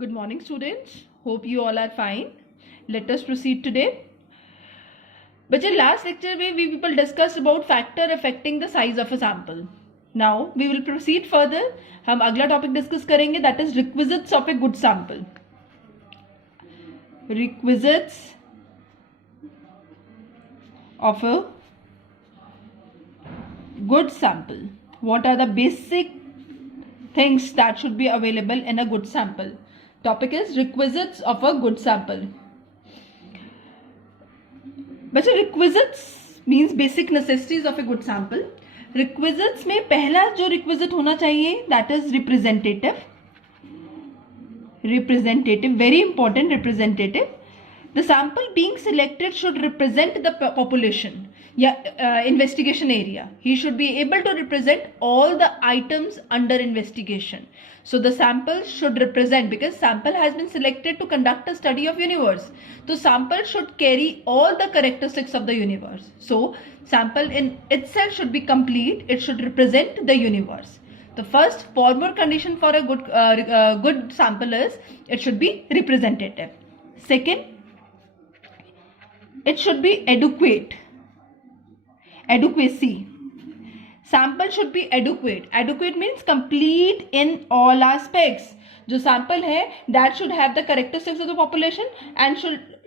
Good morning, students. Hope you all are fine. Let us proceed today. बच्चे last lecture में we people discussed about factor affecting the size of a sample. Now we will proceed further. हम अगला topic discuss करेंगे, that is requisites of a good sample. Requisites of a good sample. What are the basic things that should be available in a good sample? Topic is requisites of a good sample. बच्चे requisites means basic necessities of a good sample. Requisites में पहला जो requisite होना चाहिए that is representative. Representative, very important, representative. The sample being selected should represent the population या investigation area. He should be able to represent all the items under investigation. So the sample should represent, because sample has been selected to conduct a study of universe. So sample should carry all the characteristics of the universe. So sample in itself should be complete. It should represent the universe. The first formal condition for a good sample is it should be representative. Second, it should be adequate. Adequacy. Sample should be adequate. Adequate means complete in all aspects. जो sample है that should have the characteristics of the population and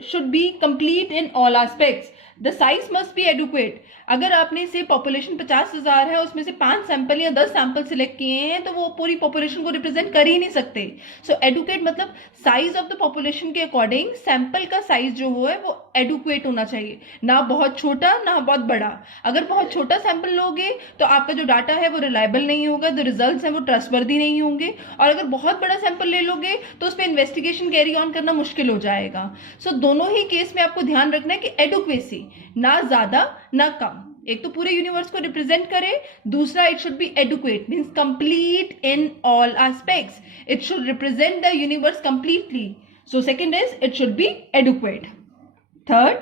should be complete in all aspects. The size must be adequate. अगर आपने से population 50,000 है, उसमें से 5 sample या 10 sample select किए हैं, तो वो पूरी पॉपुलेशन को रिप्रेजेंट कर ही नहीं सकते. सो एडुकेट मतलब साइज ऑफ द पॉपुलेशन के अकॉर्डिंग सैंपल का साइज जो है वो एडुकेट होना चाहिए, ना बहुत छोटा ना बहुत बड़ा. अगर बहुत छोटा सैंपल लोगे तो आपका जो डाटा है वो रिलायबल नहीं होगा, जो रिजल्ट्स हैं वो ट्रस्टवर्दी नहीं होंगे. और अगर बहुत बड़ा सैंपल ले लोगे तो उस पर इन्वेस्टिगेशन कैरी ऑन करना मुश्किल हो जाएगा. सो दोनों ही केस में आपको ध्यान रखना है कि एडुक्वेसी, ना ज्यादा ना कम. एक तो पूरे यूनिवर्स को रिप्रेजेंट करे, दूसरा it should be adequate means complete in all aspects. It should represent the universe completely. So second is it should be adequate. Third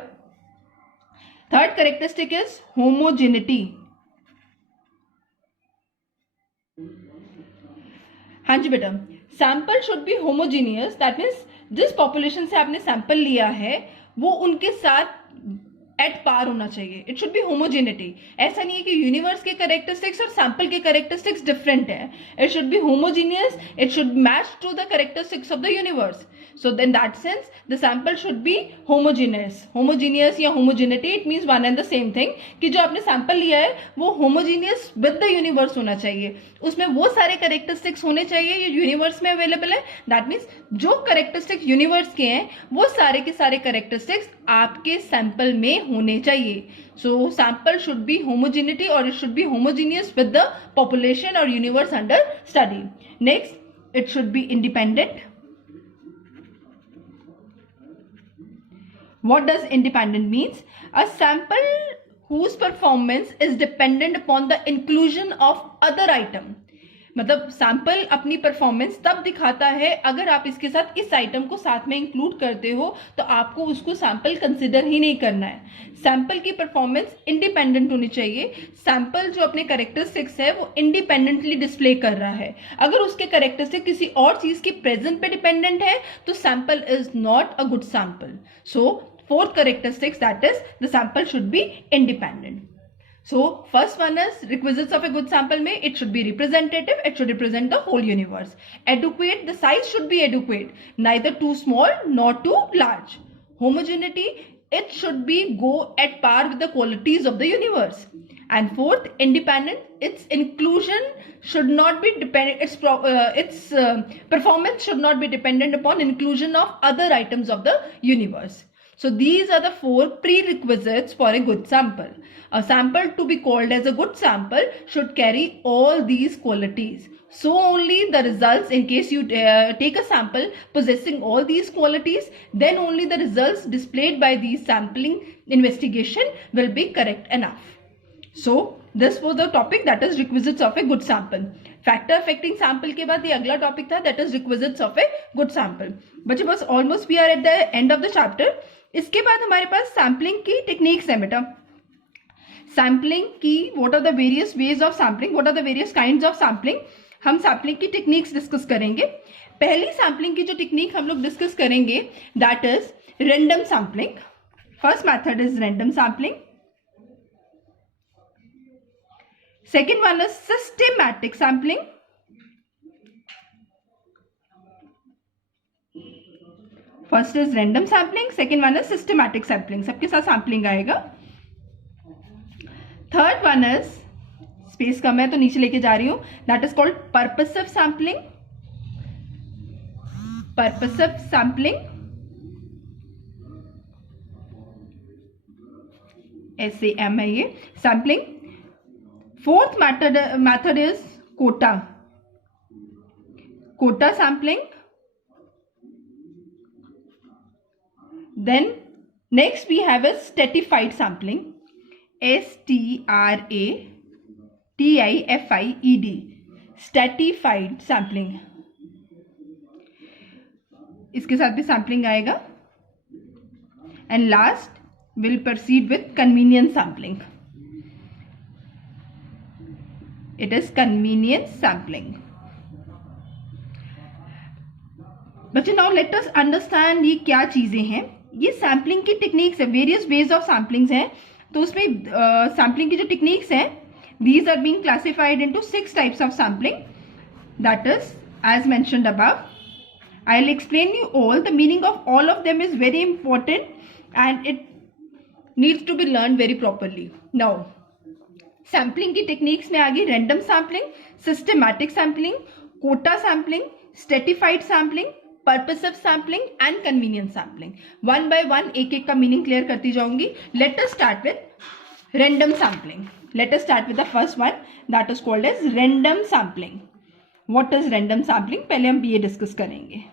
characteristic is homogeneity. हाँ जी बेटा, sample should be homogeneous. That means जिस population से आपने sample लिया है वो उनके साथ एट पार होना चाहिए. It should B homogeneity. ऐसा नहीं है कि यूनिवर्स के कैरेक्टरिस्टिक्स और सैंपल के कैरेक्टरिस्टिक्स डिफरेंट है. It should be homogeneous. It should match to the characteristics of the universe. So in that sense, the sample should be homogeneous. Homogeneous या homogeneity, it means one and the same thing. कि जो आपने sample लिया है वो homogeneous with the universe होना चाहिए. उसमें वो सारे characteristics होने चाहिए ये universe में available है. That means जो characteristics universe के हैं वो सारे के सारे characteristics आपके sample में होने चाहिए. So sample should be homogeneity or it should be homogeneous with the population or universe under study. Next, it should be independent. What does independent means? A sample whose performance is dependent upon the inclusion of other item. मतलब sample अपनी performance तब दिखाता है अगर आप इसके साथ इस आइटम को साथ में इंक्लूड करते हो, तो आपको उसको सैंपल कंसिडर ही नहीं करना है. सैंपल की परफॉर्मेंस इंडिपेंडेंट होनी चाहिए. सैंपल जो अपने कैरेक्टरिस्टिक्स है वो इंडिपेंडेंटली डिस्प्ले कर रहा है. अगर उसके कैरेक्टरिस्टिक किसी और चीज की प्रेजेंट पे डिपेंडेंट है तो sample is not a good sample. So fourth characteristics, that is the sample should be independent. So first one is requisites of a good sample में it should be representative. It should represent the whole universe. Adequate, the size should be adequate, neither too small nor too large. Homogeneity, it should be go at par with the qualities of the universe. And fourth, independent, its inclusion should not be dependent, its performance should not be dependent upon inclusion of other items of the universe. So these are the 4 prerequisites for a good sample. A sample to be called as a good sample should carry all these qualities. So only the results, in case you take a sample possessing all these qualities, then only the results displayed by these sampling investigation will be correct enough. So this was the topic, that is requisites of a good sample. Factor affecting sample के बाद ये अगला topic था, that is requisites of a good sample. बच्चे बस almost we are at the end of the chapter. इसके बाद हमारे पास सैम्पलिंग की टेक्निक्स है बेटा. सैम्पलिंग की what are the various ways of sampling, what are the various kinds of sampling. हम सैम्पलिंग की टेक्निक्स डिस्कस करेंगे। पहली सैम्पलिंग की जो टेक्निक हम लोग डिस्कस करेंगे that is random sampling. First method is random sampling. Second one is systematic sampling. First is random sampling, second one is systematic sampling, सबके साथ सैम्पलिंग आएगा। थर्ड वन इज, स्पेस कम है तो नीचे लेके जा रही हूं, that is called purposive sampling. Purposive sampling, SAM है ये sampling. Fourth method is quota sampling. Then next we have a stratified sampling, STRATIFIED, stratified sampling, इसके साथ भी सैम्पलिंग आएगा। And last will proceed with convenience sampling, it is convenience sampling. बच्चे now let us understand ये क्या चीजें हैं। ये सैम्पलिंग की टेक्निक्स है, वेरियस वेज ऑफ सैम्पलिंग्स हैं। तो उसमें सैम्पलिंग की जो टेक्निक्स हैं, these are being classified into 6 types of sampling, that is as mentioned above. I will explain you all, the meaning of all of them is very important and it needs to be learn very properly. Now sampling की techniques में आ गई random sampling, systematic sampling, quota sampling, stratified sampling, purposive sampling and convenience sampling. One by one एक एक का meaning clear करती जाऊंगी। Late us start with random sampling. Let us start with the first one, that is called as random sampling. What is random sampling, पहले हम ये discuss करेंगे।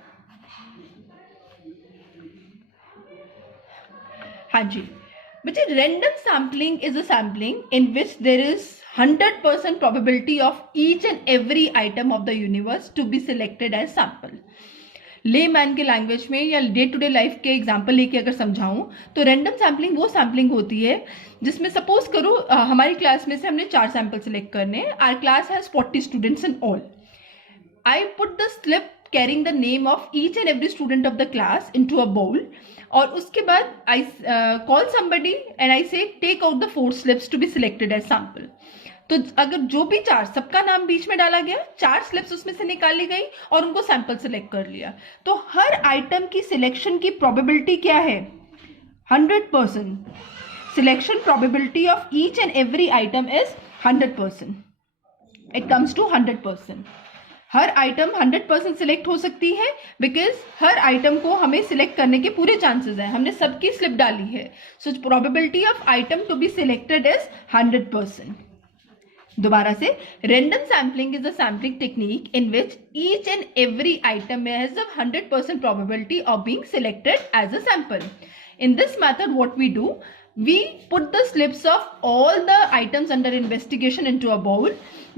हाँ जी बच्चे, random sampling is a sampling in which there is 100% probability of each and every item of the universe to be selected as sample। Layman के language में या डे टू डे लाइफ के एग्जाम्पल लेके अगर समझाऊं तो रैंडम सैम्पलिंग वो sampling होती है जिसमें सपोज करो हमारी क्लास में से हमने 4 सैंपल सेलेक्ट करने। Our class has 40 students in all. I put the slip carrying the name of each and every student of the class into a bowl, और उसके बाद I call somebody and I say take out the 4 slips to be selected as sample. तो अगर जो भी 4, सबका नाम बीच में डाला गया, 4 स्लिप्स उसमें से निकाली गई और उनको सैंपल सिलेक्ट कर लिया, तो हर आइटम की सिलेक्शन की प्रोबेबिलिटी क्या है, 100%। Selection probability of each and every item is 100%। It comes to 100%। हर आइटम 100% सिलेक्ट हो सकती है बिकॉज हर आइटम को हमें सिलेक्ट करने के पूरे चांसेस हैं, हमने सबकी स्लिप डाली है। So probability of item to be selected is 100%। दोबारा से, random sampling is a sampling technique in which each and every item has a 100% probability of being selected as a sample. In this method, what we do, we put the slips of all the items under investigation into a bowl.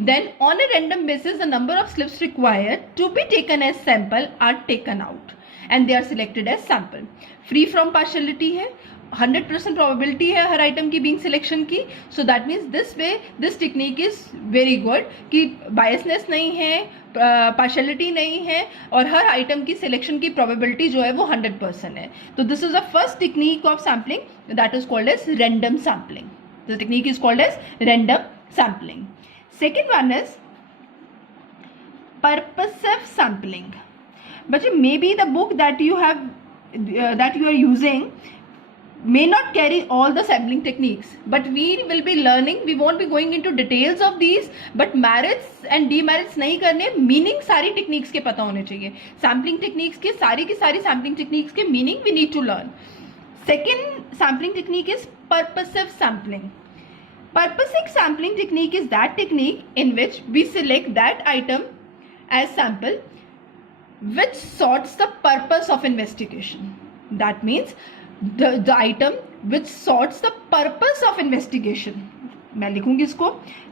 Then on a random basis, the number of slips required to be taken as sample are taken out and they are selected as sample. Free from partiality है, 100% probability है हर item की being selection की। So that means this way this technique is very good कि biasness नहीं है, partiality नहीं है और हर आइटम की सिलेक्शन की प्रोबेबिलिटी जो है वो 100% है। तो this is the first technique of sampling that is called as random sampling. The technique is called as random sampling. Second one is purposive sampling. बच्चे, may be the book that you are using may not carry all the sampling techniques, but we will be learning, we won't be going into details of these, but merits and demerits नहीं करने, meaning सारी techniques के पता होने चाहिए। sampling techniques के सारी sampling techniques के meaning we need to learn। second sampling technique is purposive sampling। purposive sampling technique is that technique in which we select that item as sample which sorts the purpose of investigation। that means the item which sorts the purpose of investigation। मैं लिखूंगी इसको,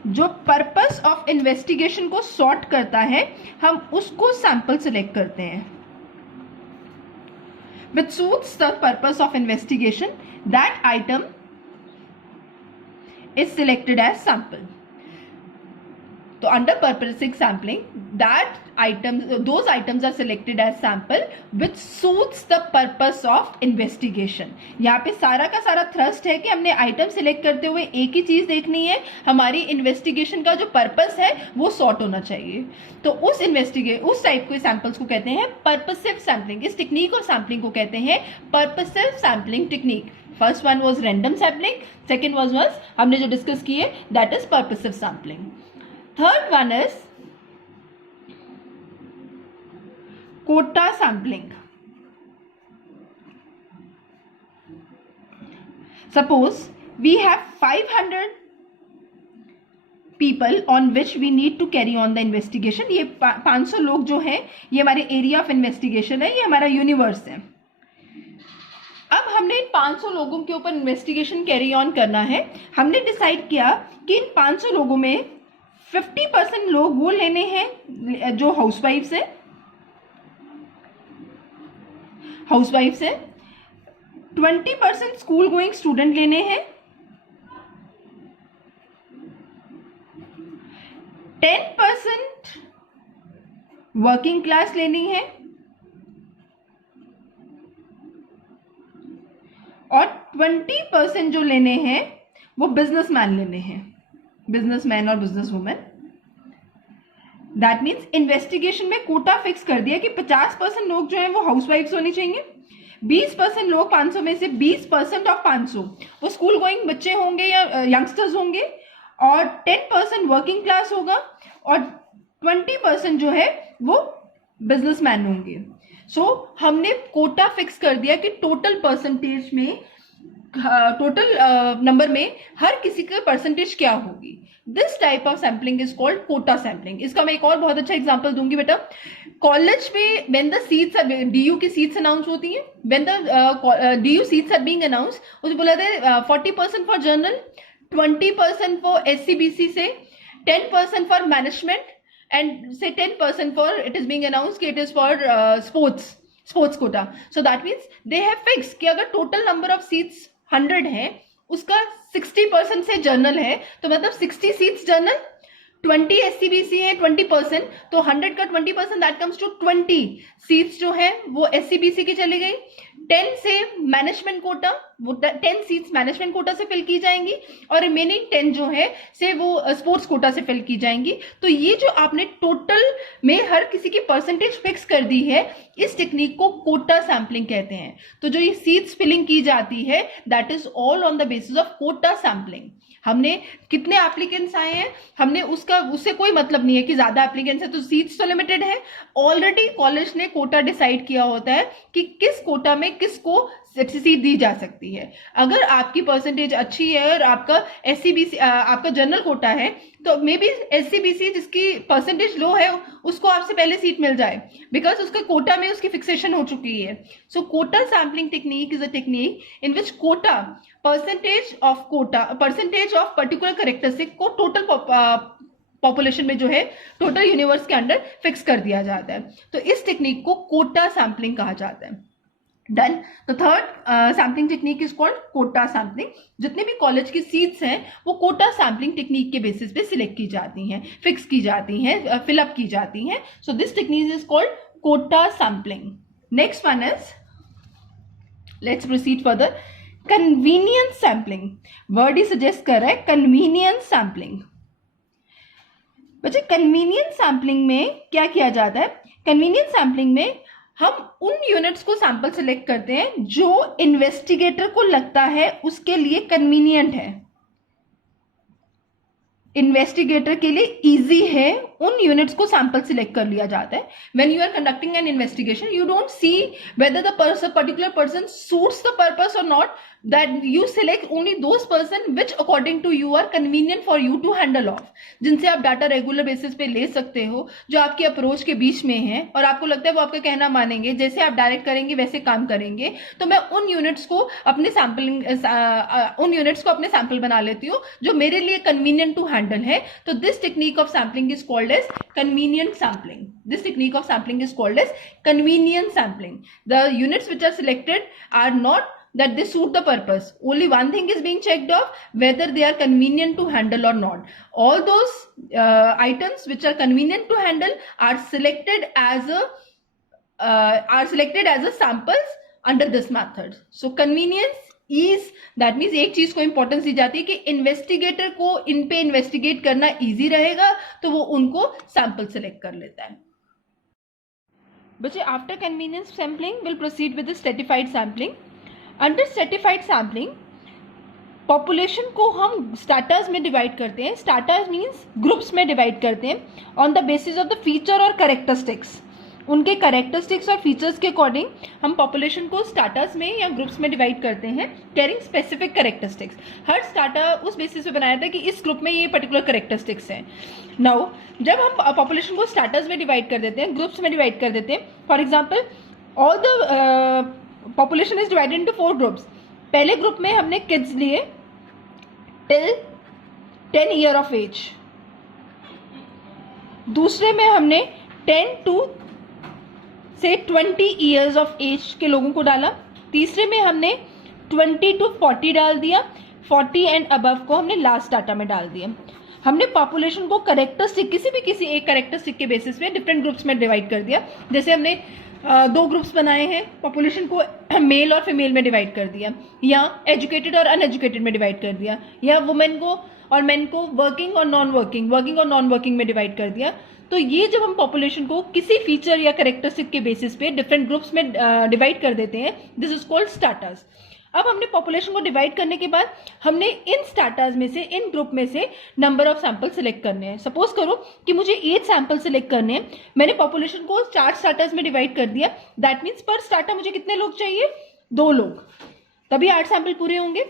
जो purpose of investigation को sort करता है हम उसको sample select करते हैं। which suits the purpose of investigation, that item is selected as sample। तो under purposive sampling those items are selected as sample which suits the purpose of investigation. यहाँ पे सारा का सारा थ्रस्ट है कि हमने आइटम सिलेक्ट करते हुए एक ही चीज देखनी है, हमारी इन्वेस्टिगेशन का जो पर्पस है वो सॉर्ट होना चाहिए. तो उस टाइप के सैंपल्स को कहते हैं पर्पसिव सैम्पलिंग. इस टेक्निक ऑफ सैम्पलिंग को कहते हैं purposive sampling technique. First one was random sampling, second was हमने जो डिस्कस किए that is purposive sampling. Third one is quota sampling. Suppose we have 500 people on which we need to carry on the investigation. ये 500 लोग जो हैं ये हमारे area of investigation है, ये हमारा यूनिवर्स है. अब हमने इन 500 लोगों के ऊपर इन्वेस्टिगेशन कैरी ऑन करना है. हमने डिसाइड किया कि इन 500 लोगों में 50% लोग वो लेने हैं जो हाउसवाइफ्स हैं, 20% स्कूल गोइंग स्टूडेंट लेने हैं, 10% वर्किंग क्लास लेनी है और 20% जो लेने हैं वो बिजनेसमैन लेने हैं, बिजनेसमैन और business women. That means investigation में कोटा फिक्स कर दिया कि 50% लोग जो हैं वो हाउसवाइफ्स होनी चाहिए, 20% लोग 500 में से 20% ऑफ 500 वो स्कूल गोइंग बच्चे होंगे या यंगस्टर्स होंगे और 10% वर्किंग क्लास होगा और 20% जो है वो बिजनेसमैन होंगे. सो हमने कोटा फिक्स कर दिया कि टोटल परसेंटेज में, टोटल नंबर में हर किसी का परसेंटेज क्या होगी. This type of sampling is called quota sampling. इसका मैं एक और बहुत अच्छा एग्जांपल दूंगी बेटा. कॉलेज में when the seats are, DU की सीट्स अनाउंस होती हैं, when the DU seats are being announce, उसमें बोला था 40% फॉर जनरल, 20% फॉर एससीबीसी से, 10% फॉर मैनेजमेंट एंड से 10% for, it is being announce कि it is for sports quota. So that means they have fix कि अगर टोटल नंबर ऑफ सीट्स 100 है, उसका 60% से जर्नल है, तो मतलब 60 सीट्स जर्नल, 20 एससीबीसी है 20%, तो 100 का 20% दैट कम्स टू 20 सीट्स जो है वो एससीबीसी की चली गई. 10 से मैनेजमेंट कोटा, वो 10 सीट्स मैनेजमेंट कोटा से फिल की जाएंगी और रिमेनिंग 10 जो है से वो स्पोर्ट्स कोटा से फिल की जाएंगी. तो ये जो आपने टोटल में हर किसी की परसेंटेज फिक्स कर दी है, इस टेक्निक को कोटा सैम्पलिंग कहते हैं. तो जो ये सीट्स फिलिंग की जाती है that is all on the basis of quota sampling. हमने कितने एप्लीकेंट्स आए हैं, हमने उससे कोई मतलब नहीं है कि ज्यादा एप्लीकेंट्स है तो सीट्स तो लिमिटेड है. ऑलरेडी कॉलेज ने कोटा डिसाइड किया होता है कि किस कोटा में किसको सीट दी जा सकती है. अगर आपकी परसेंटेज अच्छी है और आपका एससीबीसी, आपका जनरल कोटा है, तो मे बी एससीबीसी जिसकी परसेंटेज लो है उसको आपसे पहले सीट मिल जाए, बिकॉज उसके कोटा में उसकी फिक्सेशन हो चुकी है. So quota sampling technique is a technique in which quota, percentage of particular characteristic को टोटल पॉपुलेशन में जो है टोटल यूनिवर्स के अंडर फिक्स कर दिया जाता है. तो इस टेक्निक को कोटा सैम्पलिंग कहा जाता है. Done. The third sampling technique is called quota sampling. जितने भी कॉलेज की सीट्स हैं वो कोटा सैम्पलिंग टेक्निक के बेसिस पे सिलेक्ट की जाती हैं, फिक्स की जाती हैं, फिलअप की जाती हैं. So this technique is called quota sampling. Next one is, let's proceed further, convenience sampling. Word ही सजेस्ट कर रहा है कन्वीनियंस सैम्पलिंग. बच्चे कन्वीनियंस सैम्पलिंग में क्या किया जाता है? कन्वीनियंस सैम्पलिंग में हम उन यूनिट्स को सैंपल सेलेक्ट करते हैं जो इन्वेस्टिगेटर को लगता है उसके लिए कन्वीनियंट है, इन्वेस्टिगेटर के लिए इजी है, उन यूनिट्स को सैंपल सिलेक्ट कर लिया जाता है. When you are conducting an investigation you don't see whether the particular person suits the purpose और not, that you select only those person which according to you are convenient for you to handle off, जिनसे आप data regular basis पे ले सकते हो, जो आपके approach के बीच में है और आपको लगता है वो आपका कहना मानेंगे, जैसे आप डायरेक्ट करेंगे वैसे काम करेंगे. तो मैं उन यूनिट्स को अपने सैंपल बना लेती हूँ जो मेरे लिए कन्वीनियंट टू हैंडल है. तो this technique of sampling is called as convenient sampling. This technique of sampling is called as convenient sampling. The units which are selected are not that they suit the purpose. Only one thing is being checked off, whether they are convenient to handle or not. All those items which are convenient to handle are selected as a samples under this method. So convenience, ease, that means एक चीज को importance दी जाती है कि investigator को इन पे investigate करना easy रहेगा, तो वो उनको सैंपल सेलेक्ट कर लेता है. बच्चे, after convenience sampling will proceed with stratified sampling. Under stratified sampling population को हम स्टार्टर्स में डिवाइड करते हैं. स्टार्टर्स मीन्स ग्रुप्स में डिवाइड करते हैं on the basis of the feature और कैरेक्टरिस्टिक्स. उनके कैरेक्टरिस्टिक्स और फीचर्स के अकॉर्डिंग हम पॉपुलेशन को स्टार्टर्स में या ग्रुप्स में डिवाइड करते हैं, कैरिंग स्पेसिफिक कैरेक्टरिस्टिक्स. हर स्टार्टर उस बेसिस पे बनाया था कि इस ग्रुप में ये पर्टिकुलर कैरेक्टरिस्टिक्स हैं. नाउ जब हम पॉपुलेशन को स्टार्टर्स में डिवाइड कर देते हैं, ग्रुप्स में डिवाइड कर देते हैं, for example all the population is divided into 4 groups. पहले ग्रुप में हमने किड्स लिए टिल 10 ईयर ऑफ एज. दूसरे में हमने 10 to 20 ईयर्स ऑफ एज के लोगों को डाला. तीसरे में हमने 20 to 40 डाल दिया. 40 एंड अबव को हमने लास्ट डाटा में डाल दिया. हमने पॉपुलेशन को कैरेक्टरिस्टिक किसी एक कैरेक्टरिस्टिक के बेसिस पे डिफरेंट ग्रुप्स में डिवाइड कर दिया. जैसे हमने 2 ग्रुप्स बनाए हैं, पॉपुलेशन को मेल और फीमेल में डिवाइड कर दिया, या एजुकेटेड और अनएजुकेटेड में डिवाइड कर दिया, या वुमेन को और मेन को वर्किंग और नॉन वर्किंग में डिवाइड कर दिया. तो ये जब हम पॉपुलेशन को किसी फीचर या कैरेक्टरिस्टिक के बेसिस पे डिफरेंट ग्रुप्स में डिवाइड कर देते हैं, दिस इज कॉल्ड स्टार्टर्स. अब हमने पॉपुलेशन को डिवाइड करने के बाद हमने इन स्टार्टर्स में से, इन ग्रुप में से नंबर ऑफ सैंपल सिलेक्ट करने हैं. सपोज करो कि मुझे 8 सैंपल सिलेक्ट करने हैं. मैंने पॉपुलेशन को 4 स्टार्टर्स में डिवाइड कर दिया. दैट मीन्स पर स्टार्टर मुझे कितने लोग चाहिए? 2 लोग, तभी 8 सैंपल पूरे होंगे.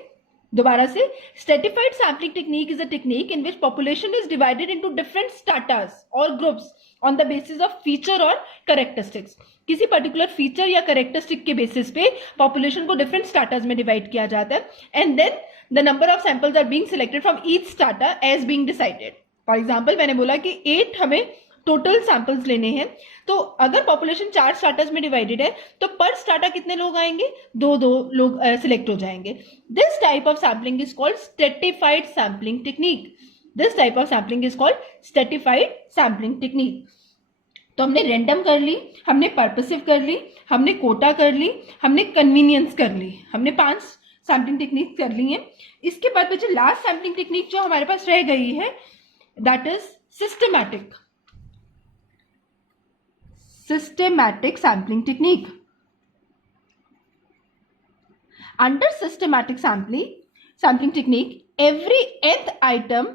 दोबारा से, stratified sampling technique is a technique in which population is divided into different starters और groups on the basis of feature और कैरेक्टरिस्टिक्स. किसी पर्टिकुलर फीचर या कैरेक्टरिस्टिक के बेसिस पे पॉपुलेशन को डिफरेंट स्टार्टर्स में डिवाइड किया जाता है, and then the number of samples are being selected from each starter as being decided. For example, मैंने बोला कि 8 हमें टोटल सैंपल्स लेने हैं. तो अगर पॉपुलेशन 4 स्टार्टर्स में डिवाइडेड है तो पर स्टार्टर कितने लोग आएंगे? 2 लोग सिलेक्ट हो जाएंगे. This type of sampling is called stratified sampling technique. This type of sampling is called stratified sampling technique. तो हमने रैंडम कर ली, हमने पर्पसिव कर ली, हमने कोटा कर ली, हमने कन्वीनियंस कर ली. हमने 5 सैम्पलिंग टेक्निक कर ली हैं. इसके बाद बच्चे लास्ट सैम्पलिंग टेक्निक जो हमारे पास रह गई है, that is systematic sampling technique. Under systematic sampling technique, every nth item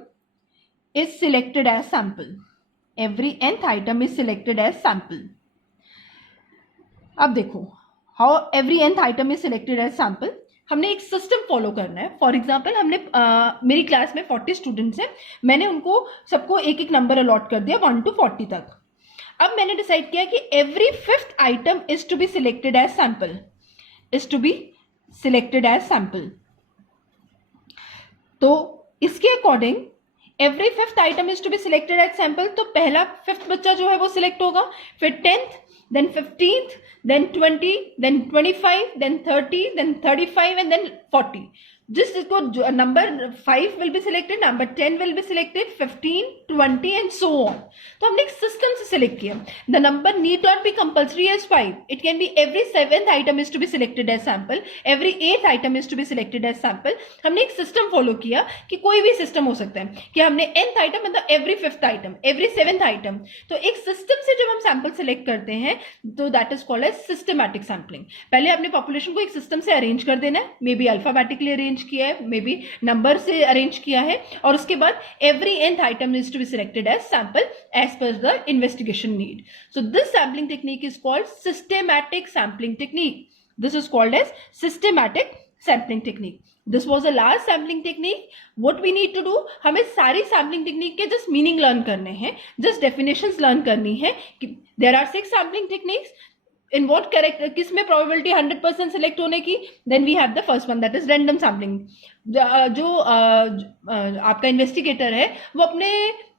is selected as sample. Every nth item is selected as sample. अब देखो, how every nth item is selected as sample. हमने एक system follow करना है. For example, हमने मेरी class में 40 students हैं. मैंने उनको सबको एक एक नंबर अलॉट कर दिया 1 to 40 तक. अब मैंने डिसाइड किया कि every 5th item is to be selected as sample. तो इसके according every 5th item is to be selected as sample. तो पहला 5th बच्चा जो है वो सिलेक्ट होगा, फिर 10th, then 15th, then 20, then 25, then 30, then 35 and then 40. जिसको number 5 will be selected, number 10 will be selected, 15, 20 and so on. तो हमने एक सिस्टम से सिलेक्ट किया. The number need not be compulsory as 5. It can be every 7th item is to be selected as sample, every 8th item is to be selected as sample. हमने एक system follow किया कि कोई भी system हो सकता है कि हमने nth आइटम मतलब every 5th item, every 7th item. तो एक सिस्टम से जब हम सैंपल सिलेक्ट करते हैं तो that is called as systematic sampling. पहले अपने पॉपुलेशन को एक सिस्टम से अरेंज कर देना है, मे बी अल्फाबेटिकली अरेंज किया है, मे बी नंबर से अरेंज किया है, और उसके बाद every nth item is to be selected as sample as per the investigation need. So this sampling technique is called systematic sampling technique. This is called as systematic sampling technique. This was a last sampling technique. What we need to do, हमें सारी sampling technique के just meaning learn करने हैं, just definitions learn करनी है कि there are 6 sampling techniques. In what correct, किस में probability 100% select होने की? Then we have the first one, that is random sampling. आपका इन्वेस्टिगेटर है वो अपने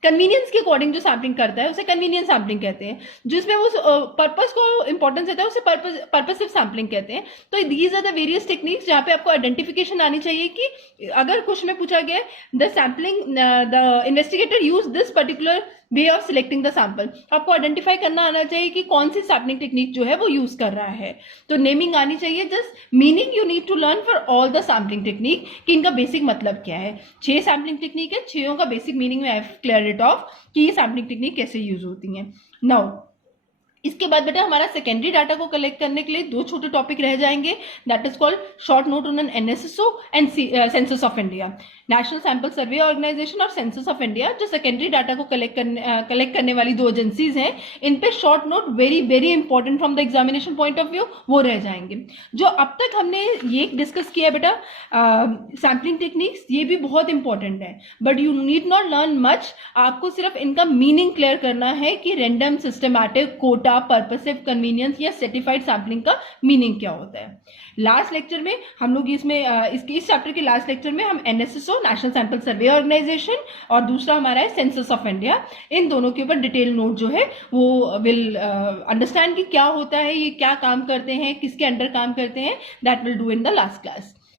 कन्वीनियंस के अकॉर्डिंग जो सैम्पलिंग करता है उसे कन्वीनियंस सैम्पलिंग कहते हैं, जिसमें वो पर्पस को इंपॉर्टेंस देता है उसे पर्पसिव सैम्पलिंग कहते हैं। तो these are the various techniques जहाँ पे आपको आइडेंटिफिकेशन आनी चाहिए कि अगर क्वेश्चन में पूछा गया the sampling the investigator use this particular way of selecting the sample, आपको आइडेंटिफाई करना आना चाहिए कि कौन सी सैम्पलिंग टेक्निक जो है वो यूज कर रहा है। तो नेमिंग आनी चाहिए, just meaning you need to learn for all the sampling technique कि इनका बेसिक मतलब क्या है। 6 सैम्पलिंग टेक्निक है, 6 का बेसिक मीनिंग में I have clear it of कि ये सैम्पलिंग टेक्निक कैसे यूज होती है। नाउ इसके बाद बेटा हमारा सेकेंडरी डाटा को कलेक्ट करने के लिए 2 छोटे टॉपिक रह जाएंगे, that is called short note on an NSSO and census of India. National sample survey organization और सेंसस ऑफ इंडिया जो सेकेंडरी डाटा को कलेक्ट करने वाली 2 एजेंसीज हैं, इन पे short note very very important from the examination point of view वो रह जाएंगे। जो अब तक हमने ये डिस्कस किया बेटा सैम्पलिंग टेक्निक्स, ये भी बहुत इंपॉर्टेंट है, but you need not learn much. आपको सिर्फ इनका मीनिंग क्लियर करना है कि random, systematic, quota, purposive, convenience या सर्टिफाइड सैम्पलिंग का मीनिंग क्या होता है। लास्ट लेक्चर में हम लोग इस चैप्टर के लास्ट लेक्चर में हम NSSO, national sample survey organization, और दूसरा हमारा है सेंसस ऑफ इंडिया, इन दोनों के ऊपर डिटेल नोट जो है वो विल अंडरस्टैंड कि क्या होता है, ये क्या काम करते हैं, किसके अंडर काम करते हैं, that will do in the last class.